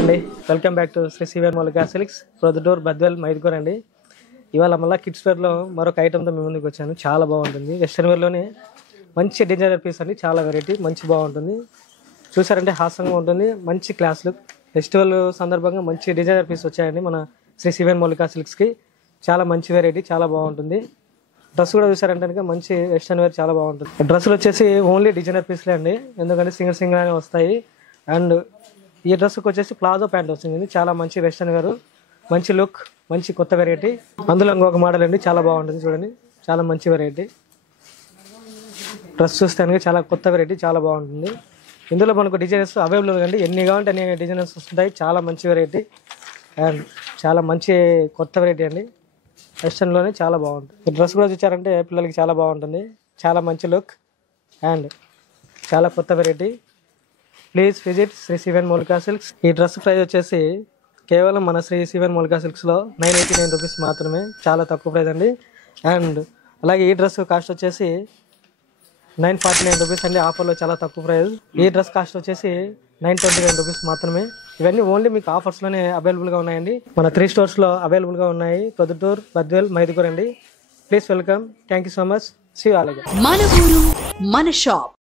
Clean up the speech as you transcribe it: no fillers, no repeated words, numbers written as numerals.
అండి welcome back to Shri CVR Moulika Silks Proddatur Badvel Mydukur అండి. ఇవాళ మళ్ళీ కిడ్స్ వేర్లో మరొక ఐటమ్తో మీ ముందుకు వచ్చాను. చాలా బాగుంటుంది. వెస్ట్రన్ వేర్లోనే మంచి డిజైనర్ పీస్ అండి. చాలా వెరైటీ మంచి బాగుంటుంది. చూసారంటే హాసంగా ఉంటుంది. మంచి క్లాస్ లుక్. ఫెస్టివల్ సందర్భంగా మంచి డిజైనర్ పీస్ వచ్చాయండి మన శ్రీ సివిఆర్ మౌలిక సిల్క్స్కి. చాలా మంచి వెరైటీ, చాలా బాగుంటుంది. డ్రెస్ కూడా చూసారంటే మంచి వెస్ట్రన్ వేర్ చాలా బాగుంటుంది. డ్రెస్సులు వచ్చేసి ఓన్లీ డిజైనర్ పీస్లే అండి, ఎందుకంటే సింగిల్ సింగిల్ అనే వస్తాయి. అండ్ ఈ డ్రెస్కి వచ్చేసి ప్లాజో ప్యాంట్ వస్తుంది. చాలా మంచి వెస్ట్రన్ వేర్, మంచి లుక్, మంచి కొత్త వెరైటీ. అందులో ఇంకొక మోడల్ అండి, చాలా బాగుంటుంది. చూడండి, చాలా మంచి వెరైటీ. డ్రెస్ చూస్తానికి చాలా కొత్త వెరైటీ, చాలా బాగుంటుంది. ఇందులో మనకు డిజైనర్స్ అవైలబుల్ అండి, ఎన్ని కావాలంటే అన్ని డిజైనర్స్ వస్తుంటాయి. చాలా మంచి వెరైటీ అండ్ చాలా మంచి కొత్త వెరైటీ అండి. వెస్ట్రన్లోనే చాలా బాగుంటుంది. ఈ డ్రెస్ కూడా చూసారంటే పిల్లలకి చాలా బాగుంటుంది. చాలా మంచి లుక్ అండ్ చాలా కొత్త variety. Please visit Shri CVR Moulika Silks. ఈ డ్రెస్ ప్రైస్ వచ్చేసి కేవలం మన శ్రీ సివిఆర్ మౌలిక సిల్క్స్లో 989 రూపీస్ మాత్రమే. చాలా తక్కువ ప్రైస్ అండి. అండ్ అలాగే ఈ డ్రెస్ కాస్ట్ వచ్చేసి 949 రూపీస్ అండి. ఆఫర్లో చాలా తక్కువ ప్రైస్. ఈ డ్రెస్ కాస్ట్ వచ్చేసి 929 రూపీస్ మాత్రమే. ఇవన్నీ ఓన్లీ మీకు ఆఫర్స్లోనే అవైలబుల్గా ఉన్నాయండి. మన 3 స్టోర్స్లో అవైలబుల్గా ఉన్నాయి. ప్రొద్దుటూర్, బద్వేల్, మైదుకూర్ అండి. Please welcome. Thank you so much. See you all again. మన ఊరు మన షాప్.